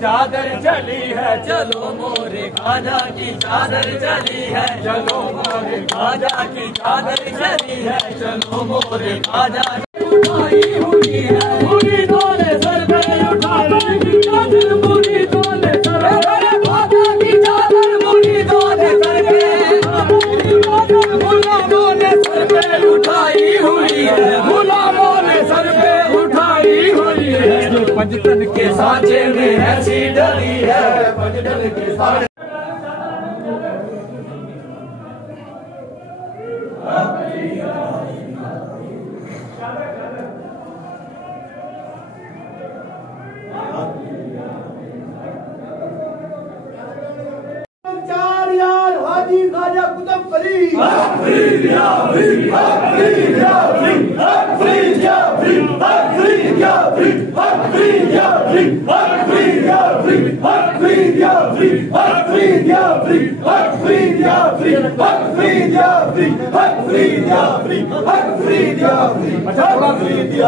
चादर चली है, चलो मोरे खाजा की चादर चली है, चलो मोरे खाजा की चादर चली है, चलो मोरे खाजा उठाई हुई है, पूरी तोले सर पे उठाई की चादर, पूरी तोले सर पे खाजा की चादर, पूरी तोले सर पे गुलामों ने सर पे उठाई हुई है, गुलामों ने सर पे उठाई हुई है, जो पंजतन के सांचे में ऐसी डली है, पंजतन के सांचे हाजी खाजा कुतुब अली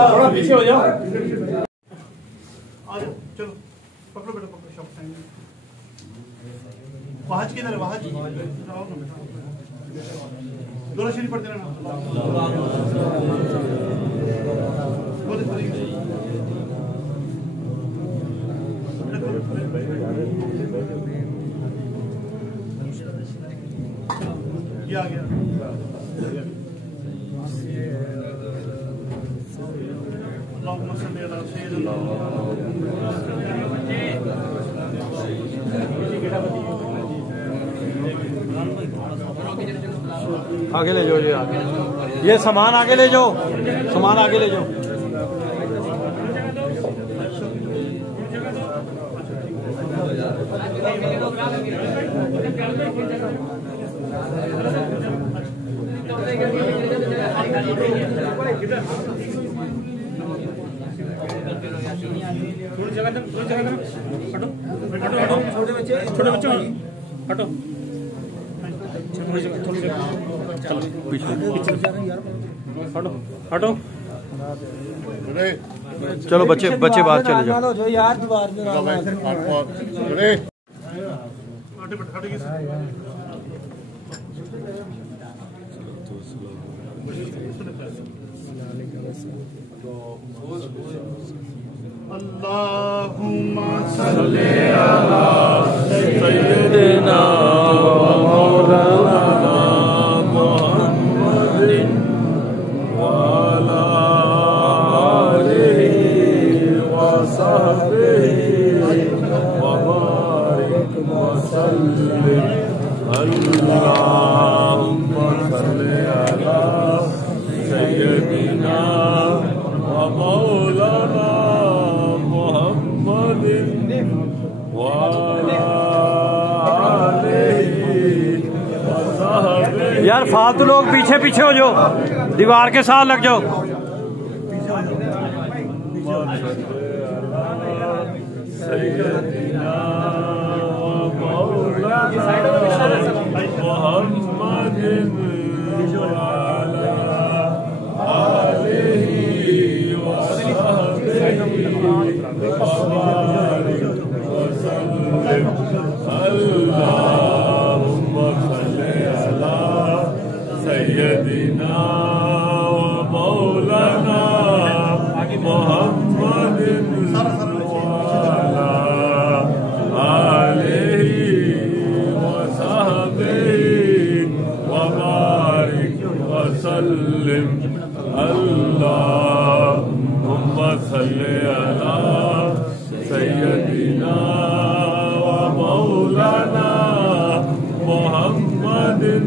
थोड़ा पीछे हो जाओ। चलो पकड़ो बेटा, पकड़ो शॉप वहाज किधर है, वहाज दोनों शरीफ पढ़ते रहना। ये आ गया आगे ले जाओ, ये सामान आगे ले जाओ, सामान आगे ले जाओ। थोड़ी जगह हटो हटो हटो, छोटे बच्चे हटो, थोड़ी जगह चलो पीछे हटो हटो। चलो बच्चे बाहर चले जाओ। अल्लाहुम्मा सल्ली अला सय्यिदिना मौलाना मुहम्मदिन व अला आलिहि व सहबिहि व बारिक व सल्लिम। अल्लाहुम्मा सल्ली अला सय्यिदिना व मौलाना यार फालतू लोग पीछे पीछे हो जाओ, दीवार के साथ लग जाओ। सय्यदिना व मौलाना मुहम्मदिन व अला आलिहि व सहबिहि व बारिक व सल्लिम। अल्लाहुम्मा सल्ली अला सय्यदिना व मौलाना मुहम्मदिन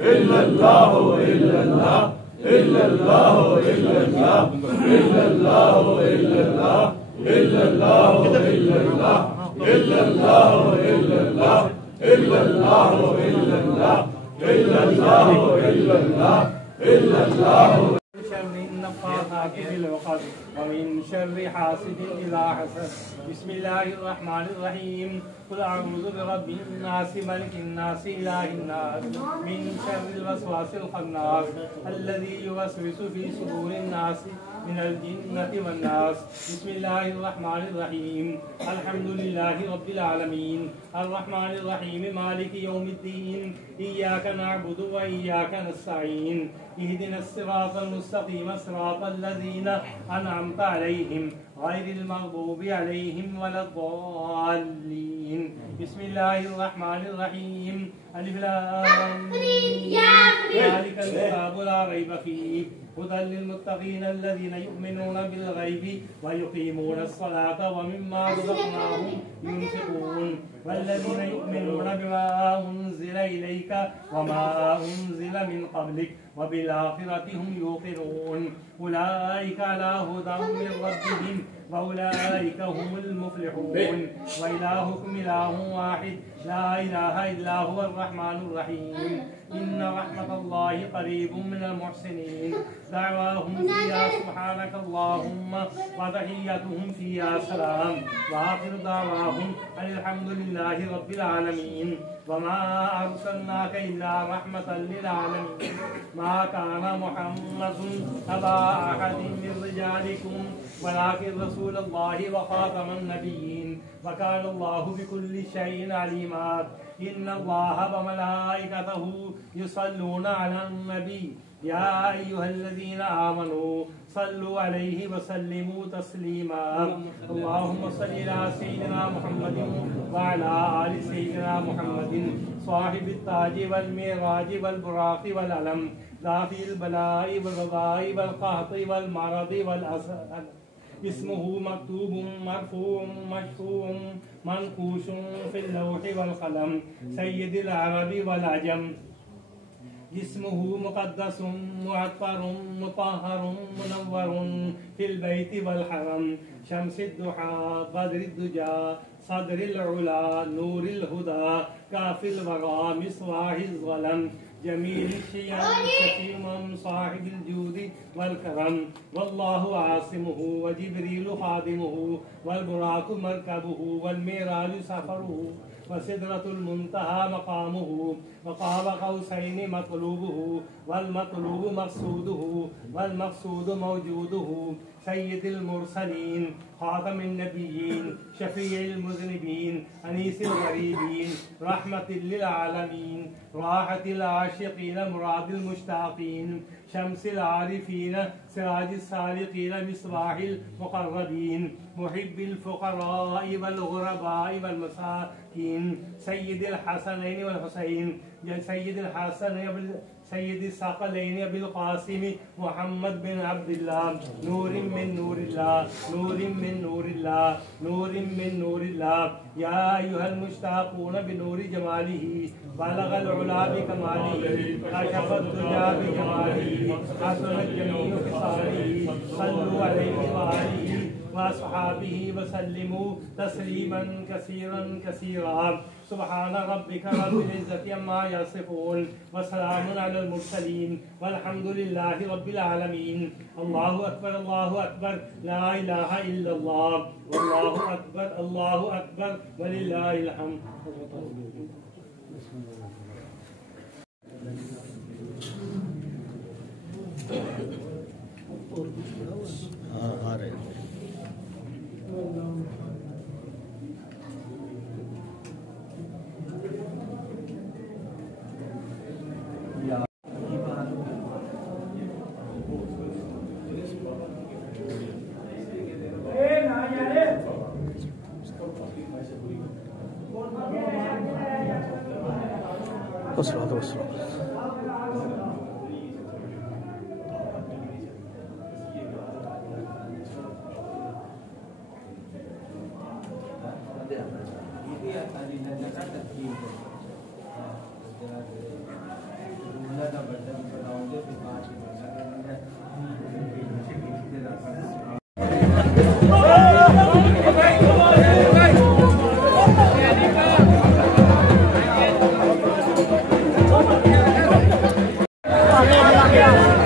इल्लल्लाह इल्लल्लाह इल्लल्लाह इल्लल्लाह इल्लल्लाह इल्लल्लाह इल्लल्लाह इल्लल्लाह इल्लल्लाह इल्लल्लाह इल्लल्लाह इल्लल्लाह इल्लल्लाह इल्लल्लाह इल्लल्लाह शर्रि नफ़्फ़ाथाति फ़िल उक़द व मिन शर्रि हासिदिन इज़ा हसद बिस्मिल्लाहिर रहमानिर रहीम कुल अऊज़ु बिरब्बिन नास मलिकिन नास इलाहिन नास मिन शर्रिल वसवासिल ख़न्नास अल्लज़ी युवस्विसु फ़ी सुदूरिन नास मिनल जिन्नति वन नास बिस्मिल्लाहिर रहमानिर रहीम अल्हम्दुलिल्लाहि रब्बिल आलमीन अर्रहमानिर रहीम मालिकि यौमिद्दीन इय्याका नअबुदु व इय्याका नस्तईन इहदिनस सिरातल मुस्तक़ीम सिरातल लज़ीना अनअमता अलैहिम गैरिल मग़दूबि अलैहिम वलद्दाल्लीन बिस्मिल्लाहिर रहमानिर रहीम अलिफ लाम मीम ज़ालिकल किताबु ला रैब फ़ीहि हुदल लिलमुत्तक़ीन अल्लज़ीना युमिनूना बिल गैबि व युक़ीमूना अस्सलाता व मिम्मा रज़क़नाहुम युनफ़िक़ून वल्लज़ीना युमिनूना बिमा उन्ज़िला इलैका व मा उन्ज़िला मिन क़ब्लिक व बिल आखिरति हुम यूक़िनून उलाइका अला हुदम मिन रब्बिहिम व उलाइका हुमुल मुफ़्लिहून व इलाहुकुम इलाहुन वाहिद ला इलाहा इल्ला हुवर रहमानुर रहीम इन्ना रहमतल्लाहि क़रीबुम मिनल मुहसिनीन दअवाहुम फ़ीहा सुब्हानकल्लाहुम्मा व तहिय्यतुहुम फ़ीहा सलाम व आखिरु दअवाहुम अनिल हम्दुलिल्लाहि रब्बिल आलमीन वमा अर्सलनाका इल्ला रहमतल लिल आलमीन मा काना मुहम्मदुन अबा अहदिन मिन रिजालिकुम वलाकिन रसूलुल्लाहि व खातमन नबिय्यीन व काना अल्लाहु बिकुल्लि शैइन अलीमा इन्नल्लाहा व मलाइकतहु युसल्लूना अलन नबी या अय्युहल्लज़ीना आमनू सल्लु अलैहि व सल्लिमू तस्लीमा अल्लाहुम्मा सल्लि अला सय्यिदिना मुहम्मदिन व अला आलि सय्यिदिना मुहम्मदिन साहिबित ताजि वल मिराजि वल बुराक़ि वल अलम दाफ़िल बलाई वल वबाई वल क़हति वल मरदि वल असद इस्मुहु मक्तूबुम मरफ़ूउम मशफ़ूउम मनक़ूशुम फ़िल लौहि वल क़लम सय्यिदिल अरबि वल अजम जिस्मुहु मुक़द्दसुम मुअत्तरुम मुतहहरुम मुनव्वरुन फ़िल बैति वल हरम शम्सिद दुहा बद्रिद दुजा सदरिल उला नूरिल हुदा काफ़िल वरा मिस्वाहिल ज़लम जमील शियम शकीमम साहिबिल जूदी वल करम वल्लाहु आसिमुहु व जिब्रीलु खादिमुहु वल बुराक़ु मरकबुहु वल मिराजु सफ़रुहु व सिदरतुल मुंतहा मक़ामुहु व क़ाब क़ौसैनि मतलूबुहु वल मतलूबु मक़सूदुहु वल मक़सूदु मौजूदुहु सय्यिदिल मुरसलीन ख़ातमिन नबिय्यीन शफ़ीइल मुज़निबीन अनीसिल गरीबीन रहमतिल लिल आलमीन राहतिल आशिक़ीन मुरादिल मुश्ताक़ीन शम्सिल आरिफ़ीन सिराजिस सालिक़ीन मिस्बाहिल मुक़र्रबीन मुहिब्बिल फ़ुक़राइ वल ग़ुरबाइ वल मसाकीन सय्यिदिल हसनैनि वल हुसैन सय्यिदिल हसनैनि सय्यिदिस सक़लैनि अबिल क़ासिम मुहम्मद बिन अब्दिल्लाह नूरिम मिन नूरिल्लाह नूरिम मिन नूरिल्लाह नूरिम मिन नूरिल्लाह या अय्युहल मुश्ताक़ून बिनूरि जमालिही बलगल उला बिकमालिही कशफ़त दुजा बिजमालिही हसनत जमीउ ख़िसालिही सल्लु अलैहि व आलिहि व अस्हाबिही व सल्लिमू तस्लीमन कसीरन कसीरा सुब्हान रब्बिका रब्बिल इज़्ज़ति अम्मा यसिफ़ून व सलामुन अलल मुरसलीन वल्हम्दुलिल्लाहि रब्बिल आलमीन अल्लाहु अकबर ला इलाहा इल्लल्लाह अल्लाहु अकबर वलिल्लाहिल हम्द। आ रहे हैं। Yeah.